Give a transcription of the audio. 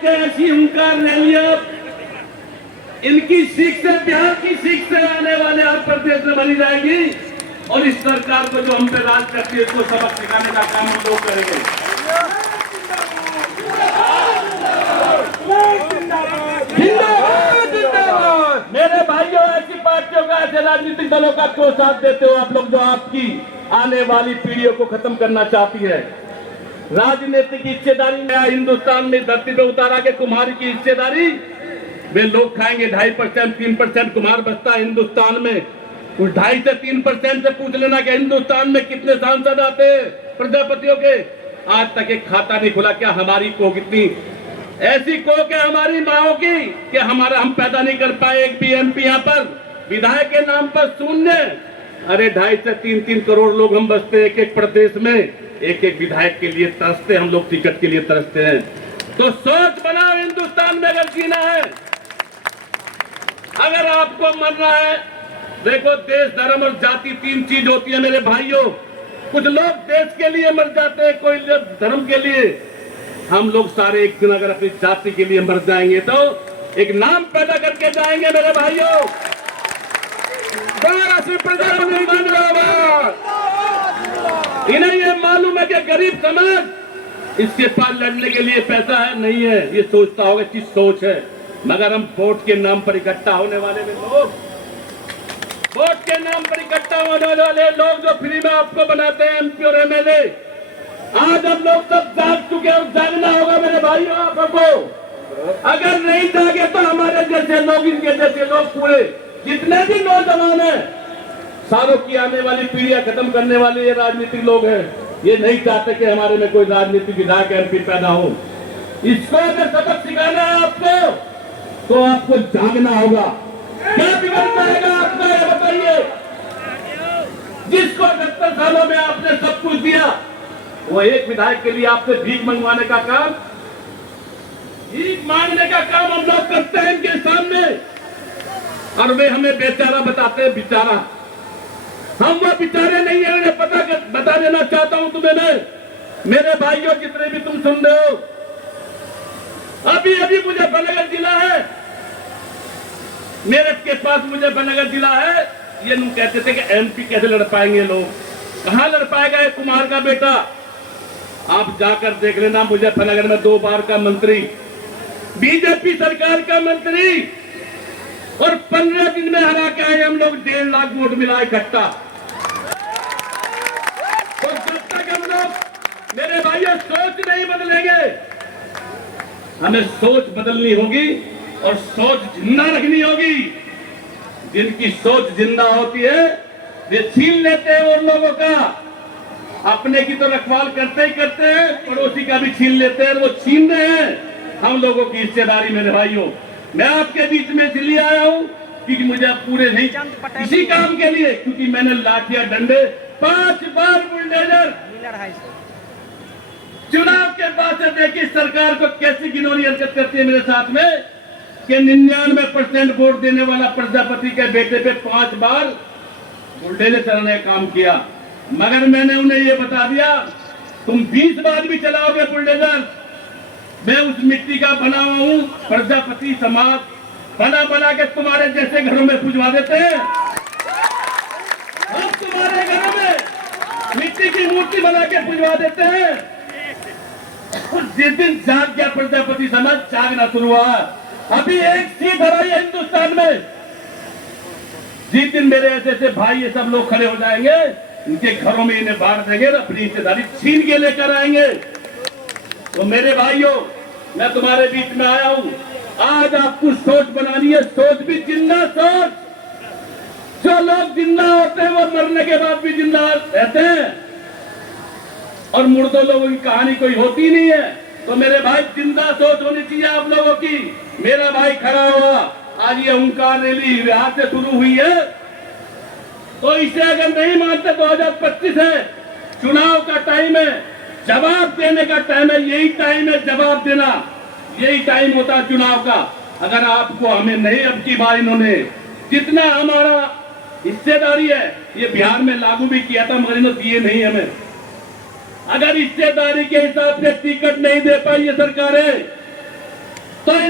आपके ऐसी हुंकार रैलियां इनकी सीख से, बिहार की सीख से आने वाले आंध्र प्रदेश में बनी जाएगी और इस सरकार को जो हम पे राज करती है उसको सबक सिखाने का काम हम लोग करेंगे। मेरे भाइयों, ऐसी पार्टियों का, ऐसे राजनीतिक दलों का क्यों साथ देते हो आप लोग जो आपकी आने वाली पीढ़ियों को खत्म करना चाहती है? राजनीतिक हिस्सेदारी में हिंदुस्तान में धरती पे उतारा के कुम्हार की हिस्सेदारी वे लोग खाएंगे 2.5% 3% कुम्हार बचता है हिंदुस्तान में। उस 2.5 से 3% से पूछ लेना कि हिंदुस्तान में कितने सांसद आते हैं प्रजापतियों के, आज तक एक खाता नहीं खुला। क्या हमारी को कितनी ऐसी को क्या हमारी माओ की कि हमारा हम पैदा नहीं कर पाए एक भी एमपी यहाँ पर, विधायक के नाम पर शून्य। अरे 2.5 से 3 करोड़ लोग हम बसते एक एक प्रदेश में, एक एक विधायक के लिए तरसते हम लोग, टिकट के लिए तरसते हैं। तो सोच बनाओ, हिंदुस्तान में अगर जीना है, अगर आपको मरना है, देखो देश धर्म और जाति 3 चीज होती है मेरे भाइयों। कुछ लोग देश के लिए मर जाते हैं, कोई लोग धर्म के लिए। हम लोग सारे एक दिन अगर अपनी जाति के लिए मर जाएंगे तो एक नाम पैदा करके जाएंगे मेरे भाइयों। इन्हें ये मालूम है कि गरीब समाज इसके पास लड़ने के लिए पैसा है नहीं है, ये सोचता होगा कि सोच है। मगर हम वोट के नाम पर इकट्ठा होने वाले लोग, वोट के नाम पर इकट्ठा होने वाले लोग जो फ्री में आपको बनाते हैं एमपी और एमएलए, आज हम लोग सब जाग चुके और जागना होगा मेरे भाइयों आपको। अगर नहीं जागे तो हमारे जैसे लोग, इनके जैसे लोग, पूरे जितने भी नौजवान हैं, सालों की आने वाली पीढ़ियां खत्म करने वाले ये राजनीतिक लोग हैं, ये नहीं चाहते कि हमारे में कोई राजनीतिक विधायक एमपी पैदा हो। इसको अगर सबक सिखाना है आपको तो आपको जागना होगा। क्या बिगड़ जाएगा आपका ये बताइए? जिसको 70 सालों में आपने सब कुछ दिया, वो एक विधायक के लिए आपसे भीख मंगवाने का काम, भीख मांगने का काम हम लोग करते हैं इनके सामने, और वे हमें बेचारा बताते हैं। बेचारा हम वो बेचारे नहीं है, उन्हें बता देना चाहता हूं तुम्हें मैं, मेरे भाइयों जितने भी तुम सुन रहे हो, अभी अभी मुजफ्फरनगर जिला है, मेरठ के पास मुजफ्फरनगर जिला है। ये लोग कहते थे कि एमपी कैसे लड़ पाएंगे लोग, कहां लड़ पाएगा एक कुमार का बेटा। आप जाकर देख लेना, मुजफ्फरनगर में 2 बार का मंत्री, बीजेपी सरकार का मंत्री, और 15 दिन में हरा के आए हम लोग। 1.5 लाख वोट मिला इकट्ठा। और जब तक हम लोग मेरे भाइयों सोच नहीं बदलेंगे, हमें सोच बदलनी होगी और सोच जिंदा रखनी होगी। जिनकी सोच जिंदा होती है वे छीन लेते हैं उन लोगों का, अपने की तो रखवाल करते ही करते हैं, पड़ोसी का भी छीन लेते हैं। वो छीन रहे हैं हम लोगों की हिस्सेदारी मेरे भाइयों। मैं आपके बीच में इसलिए आया हूं क्योंकि मुझे पूरे नहीं इसी काम के लिए, क्योंकि मैंने लाठियां डंडे 5 बार बुलडोजर चुनाव के बाद से देखी सरकार को कैसी घिनौनी हरकत करती है मेरे साथ में, कि 99% वोट देने वाला प्रजापति के बेटे पे 5 बार बुलडोजर चलाने का काम किया। मगर मैंने उन्हें ये बता दिया, तुम 20 बार भी चलाओगे बुलडोजर, मैं उस मिट्टी का बना हुआ हूं। प्रजापति समाज बना के तुम्हारे जैसे घरों में पुजवा देते हैं। हम तुम्हारे घरों में मिट्टी की मूर्ति बना के पुजवा देते हैं। जिस दिन जाग गया प्रजापति समाज, जागना शुरू हुआ। अभी एक सीट हराई है हिंदुस्तान में, जिस दिन मेरे ऐसे ऐसे भाई ये सब लोग खड़े हो जाएंगे, इनके घरों में इन्हें बांट देंगे, अपनी हिस्सेदारी छीन के लेकर आएंगे। तो मेरे भाइयों, मैं तुम्हारे बीच में आया हूं, आज आपको सोच बनानी है, सोच भी जिंदा सोच। जो लोग जिंदा होते हैं वो मरने के बाद भी जिंदा रहते हैं, और मुर्दों लोगों की कहानी कोई होती नहीं है। तो मेरे भाई, जिंदा सोच होनी चाहिए आप लोगों की। मेरा भाई खड़ा हुआ, आज ये हुंकार रैली बिहार से शुरू हुई है, तो इसे अगर नहीं मानते 2025 है, चुनाव का टाइम है, जवाब देने का टाइम है। यही टाइम है जवाब देना, यही टाइम होता है चुनाव का। अगर आपको हमें नहीं, अब की बार इन्होंने जितना हमारा हिस्सेदारी है ये बिहार में लागू भी किया था, मगर इन्होंने दिए नहीं हमें। अगर हिस्सेदारी के हिसाब से टिकट नहीं दे पाई ये सरकारें, तो